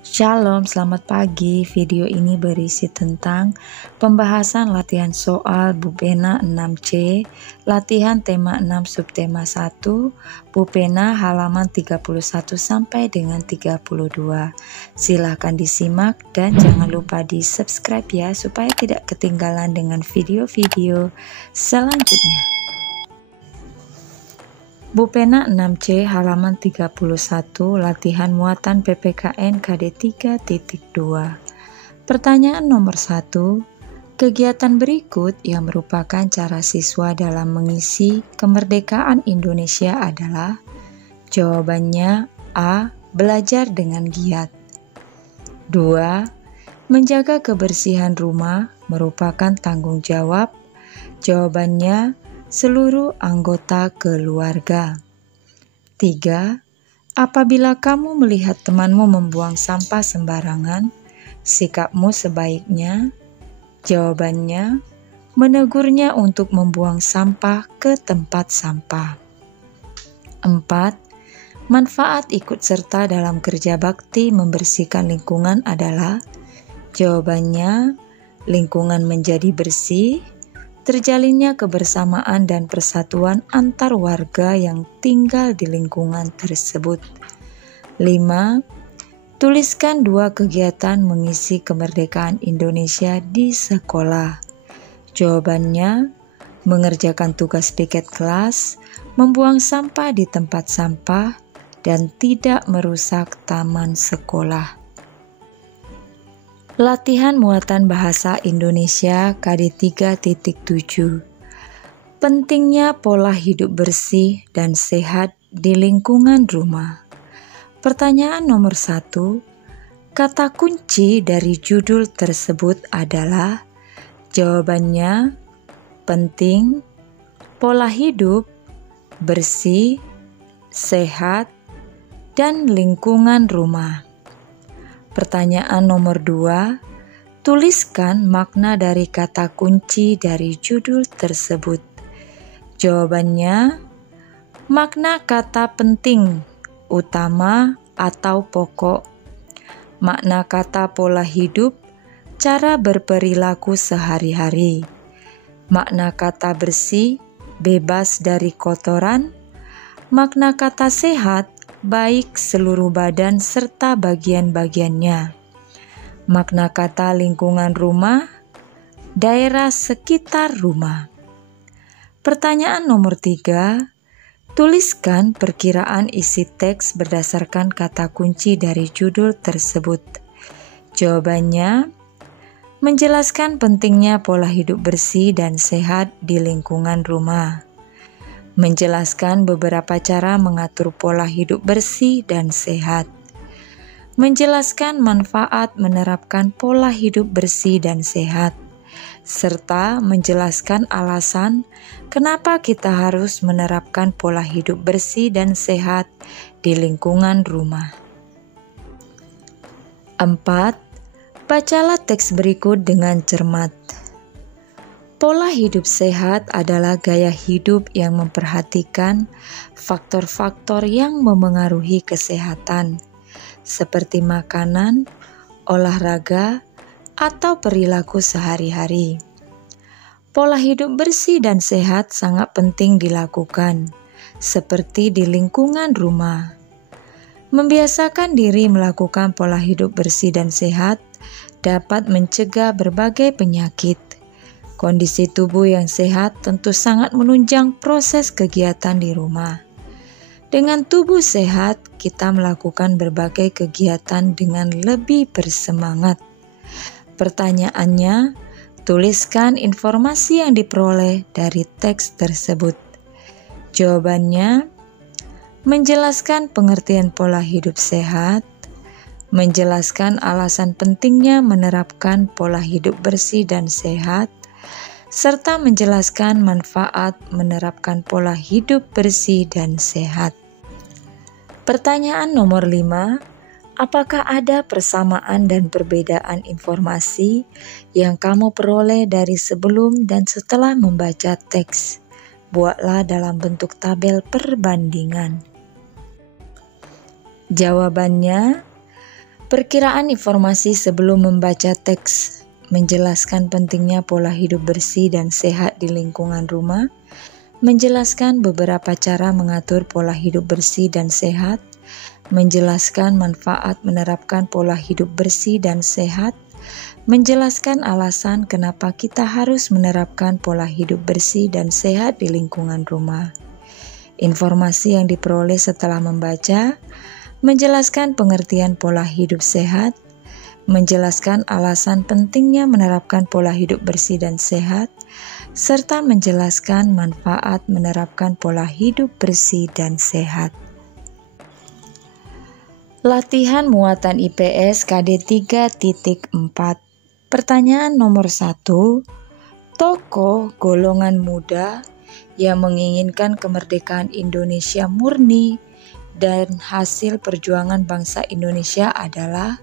Shalom, selamat pagi. Video ini berisi tentang pembahasan latihan soal Bupena 6C, latihan tema 6 subtema 1, Bupena halaman 31 sampai dengan 32. Silahkan disimak dan jangan lupa di subscribe ya, supaya tidak ketinggalan dengan video-video selanjutnya. Bupena 6C halaman 31, latihan muatan PPKN KD 3.2. Pertanyaan nomor 1. Kegiatan berikut yang merupakan cara siswa dalam mengisi kemerdekaan Indonesia adalah? Jawabannya A. Belajar dengan giat. 2. Menjaga kebersihan rumah merupakan tanggung jawab. Jawabannya seluruh anggota keluarga. 3. Apabila kamu melihat temanmu membuang sampah sembarangan, sikapmu sebaiknya? Jawabannya, menegurnya untuk membuang sampah ke tempat sampah. 4. Manfaat ikut serta dalam kerja bakti membersihkan lingkungan adalah? Jawabannya, lingkungan menjadi bersih, terjalinnya kebersamaan dan persatuan antar warga yang tinggal di lingkungan tersebut. 5. Tuliskan 2 kegiatan mengisi kemerdekaan Indonesia di sekolah. Jawabannya, mengerjakan tugas piket kelas, membuang sampah di tempat sampah, dan tidak merusak taman sekolah. Latihan muatan bahasa Indonesia KD 3.7. Pentingnya pola hidup bersih dan sehat di lingkungan rumah. Pertanyaan nomor 1. Kata kunci dari judul tersebut adalah? Jawabannya, penting, pola hidup, bersih, sehat, dan lingkungan rumah. Pertanyaan nomor 2, tuliskan makna dari kata kunci dari judul tersebut. Jawabannya, makna kata penting, utama, atau pokok. Makna kata pola hidup, cara berperilaku sehari-hari. Makna kata bersih, bebas dari kotoran. Makna kata sehat, baik seluruh badan serta bagian-bagiannya. Makna kata lingkungan rumah, daerah sekitar rumah. Pertanyaan nomor 3, tuliskan perkiraan isi teks berdasarkan kata kunci dari judul tersebut. Jawabannya, menjelaskan pentingnya pola hidup bersih dan sehat di lingkungan rumah. Menjelaskan beberapa cara mengatur pola hidup bersih dan sehat. Menjelaskan manfaat menerapkan pola hidup bersih dan sehat, serta menjelaskan alasan kenapa kita harus menerapkan pola hidup bersih dan sehat di lingkungan rumah. 4. Bacalah teks berikut dengan cermat. Pola hidup sehat adalah gaya hidup yang memperhatikan faktor-faktor yang memengaruhi kesehatan, seperti makanan, olahraga, atau perilaku sehari-hari. Pola hidup bersih dan sehat sangat penting dilakukan, seperti di lingkungan rumah. Membiasakan diri melakukan pola hidup bersih dan sehat dapat mencegah berbagai penyakit. Kondisi tubuh yang sehat tentu sangat menunjang proses kegiatan di rumah. Dengan tubuh sehat, kita melakukan berbagai kegiatan dengan lebih bersemangat. Pertanyaannya, tuliskan informasi yang diperoleh dari teks tersebut. Jawabannya, menjelaskan pengertian pola hidup sehat, menjelaskan alasan pentingnya menerapkan pola hidup bersih dan sehat, serta menjelaskan manfaat menerapkan pola hidup bersih dan sehat. Pertanyaan nomor 5, apakah ada persamaan dan perbedaan informasi yang kamu peroleh dari sebelum dan setelah membaca teks? Buatlah dalam bentuk tabel perbandingan. Jawabannya, Perkiraan informasi sebelum membaca teks menjelaskan pentingnya pola hidup bersih dan sehat di lingkungan rumah, menjelaskan beberapa cara mengatur pola hidup bersih dan sehat, menjelaskan manfaat menerapkan pola hidup bersih dan sehat, menjelaskan alasan kenapa kita harus menerapkan pola hidup bersih dan sehat di lingkungan rumah. Informasi yang diperoleh setelah membaca, menjelaskan pengertian pola hidup sehat, menjelaskan alasan pentingnya menerapkan pola hidup bersih dan sehat, serta menjelaskan manfaat menerapkan pola hidup bersih dan sehat. Latihan muatan IPS KD 3.4. Pertanyaan nomor 1. Tokoh golongan muda yang menginginkan kemerdekaan Indonesia murni dan hasil perjuangan bangsa Indonesia adalah?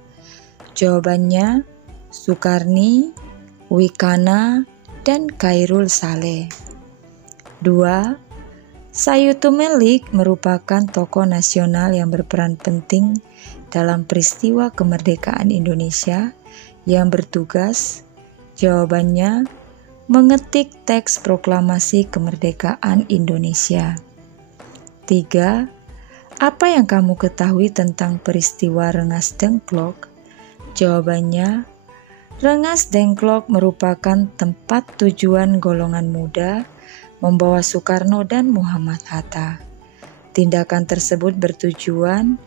Jawabannya Sukarni, Wikana, dan Khairul Saleh. 2. Sayutu Melik merupakan tokoh nasional yang berperan penting dalam peristiwa kemerdekaan Indonesia yang bertugas. Jawabannya mengetik teks proklamasi kemerdekaan Indonesia. 3. Apa yang kamu ketahui tentang peristiwa Rengas Dengklok? Jawabannya, Rengas Dengklok merupakan tempat tujuan golongan muda membawa Soekarno dan Muhammad Hatta. Tindakan tersebut bertujuan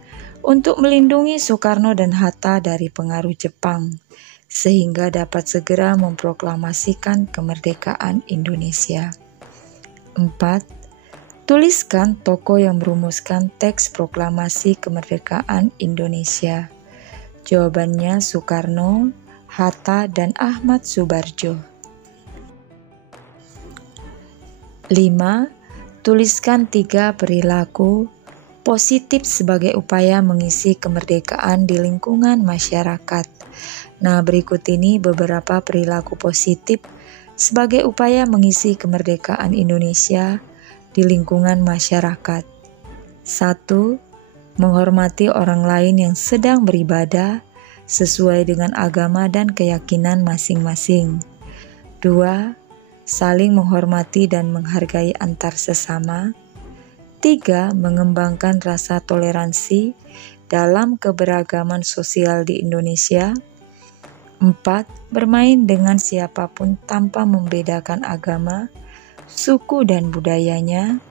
untuk melindungi Soekarno dan Hatta dari pengaruh Jepang, sehingga dapat segera memproklamasikan kemerdekaan Indonesia. 4. Tuliskan tokoh yang merumuskan teks proklamasi kemerdekaan Indonesia. Jawabannya Soekarno, Hatta, dan Ahmad Subarjo. 5. Tuliskan 3 perilaku positif sebagai upaya mengisi kemerdekaan di lingkungan masyarakat. Nah, berikut ini beberapa perilaku positif sebagai upaya mengisi kemerdekaan Indonesia di lingkungan masyarakat. 1. Menghormati orang lain yang sedang beribadah sesuai dengan agama dan keyakinan masing-masing. 2. Saling menghormati dan menghargai antar sesama. 3. Mengembangkan rasa toleransi dalam keberagaman sosial di Indonesia. 4. Bermain dengan siapapun tanpa membedakan agama, suku dan budayanya.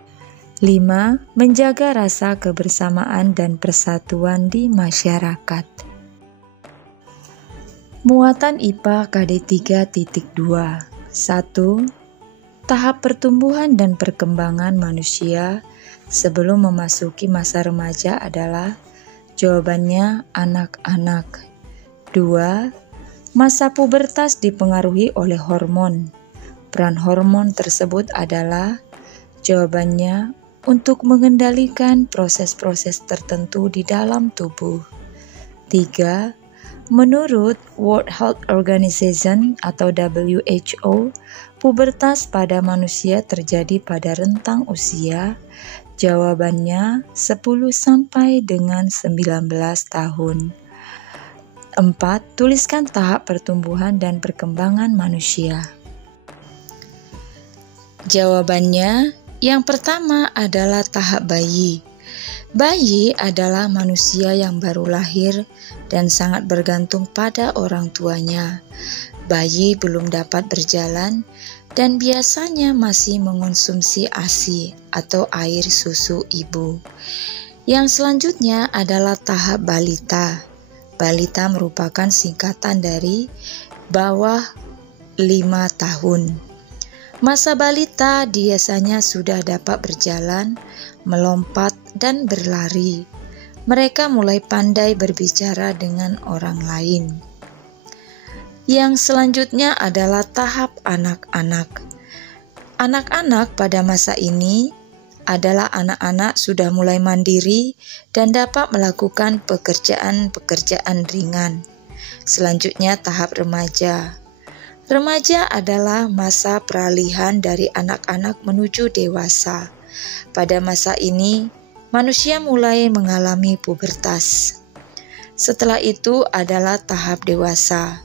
5. Menjaga rasa kebersamaan dan persatuan di masyarakat. Muatan IPA KD 3.2. 1. Tahap pertumbuhan dan perkembangan manusia sebelum memasuki masa remaja adalah? Jawabannya anak-anak. 2. Masa pubertas dipengaruhi oleh hormon. Peran hormon tersebut adalah? Jawabannya untuk mengendalikan proses-proses tertentu di dalam tubuh. 3. Menurut World Health Organization atau WHO, pubertas pada manusia terjadi pada rentang usia. Jawabannya 10 sampai dengan 19 tahun. 4. Tuliskan tahap pertumbuhan dan perkembangan manusia. Jawabannya, yang pertama adalah tahap bayi. Bayi adalah manusia yang baru lahir dan sangat bergantung pada orang tuanya. Bayi belum dapat berjalan dan biasanya masih mengonsumsi ASI atau air susu ibu. Yang selanjutnya adalah tahap balita. Balita merupakan singkatan dari bawah 5 tahun. Masa balita biasanya sudah dapat berjalan, melompat, dan berlari. Mereka mulai pandai berbicara dengan orang lain. Yang selanjutnya adalah tahap anak-anak. Anak-anak pada masa ini adalah anak-anak sudah mulai mandiri dan dapat melakukan pekerjaan-pekerjaan ringan. Selanjutnya tahap remaja. Remaja adalah masa peralihan dari anak-anak menuju dewasa. Pada masa ini, manusia mulai mengalami pubertas. Setelah itu adalah tahap dewasa.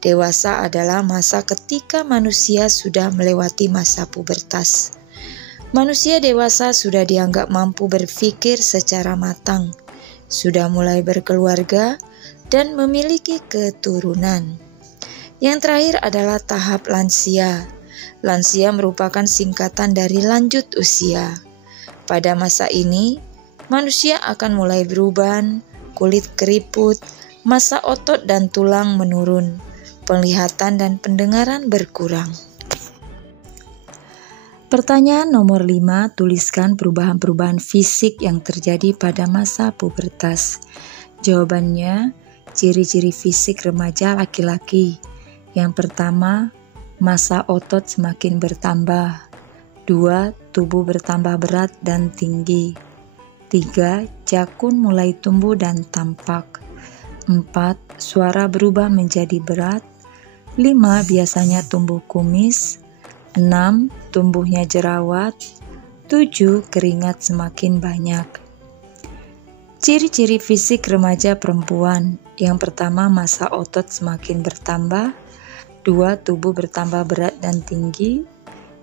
Dewasa adalah masa ketika manusia sudah melewati masa pubertas. Manusia dewasa sudah dianggap mampu berpikir secara matang, sudah mulai berkeluarga, dan memiliki keturunan. Yang terakhir adalah tahap lansia. Lansia merupakan singkatan dari lanjut usia. Pada masa ini, manusia akan mulai beruban, kulit keriput, massa otot dan tulang menurun, penglihatan dan pendengaran berkurang. Pertanyaan nomor 5, tuliskan perubahan-perubahan fisik yang terjadi pada masa pubertas. Jawabannya, ciri-ciri fisik remaja laki-laki. Yang pertama, massa otot semakin bertambah. 2, tubuh bertambah berat dan tinggi. 3, jakun mulai tumbuh dan tampak. 4, suara berubah menjadi berat. 5, biasanya tumbuh kumis. 6, tumbuhnya jerawat. 7, keringat semakin banyak. Ciri-ciri fisik remaja perempuan. Yang pertama, massa otot semakin bertambah. 2, tubuh bertambah berat dan tinggi.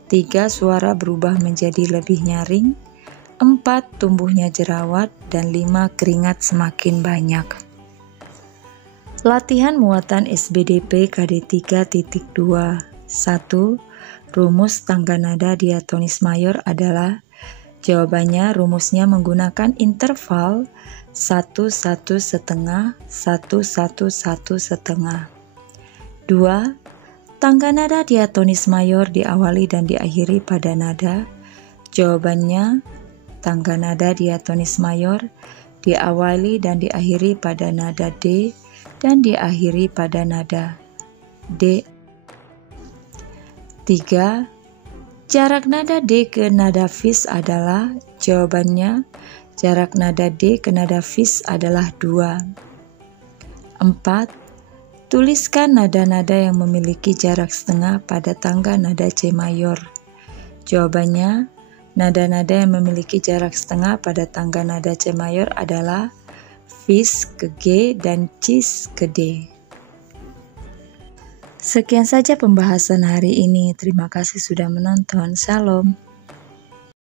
3, suara berubah menjadi lebih nyaring. 4, tumbuhnya jerawat. Dan 5, keringat semakin banyak. Latihan muatan SBDP KD 3.2. 1. Rumus tangga nada diatonis mayor adalah, jawabannya rumusnya menggunakan interval 1, 1 setengah, 1, 1, 1 setengah. 2. Tangga nada diatonis mayor diawali dan diakhiri pada nada. Jawabannya, tangga nada diatonis mayor diawali dan diakhiri pada nada D dan diakhiri pada nada D. 3. Jarak nada D ke nada fis adalah, jawabannya jarak nada D ke nada fis adalah 2. 4. Tuliskan nada-nada yang memiliki jarak setengah pada tangga nada C mayor. Jawabannya, nada-nada yang memiliki jarak setengah pada tangga nada C mayor adalah fis ke G dan cis ke D. Sekian saja pembahasan hari ini. Terima kasih sudah menonton. Shalom.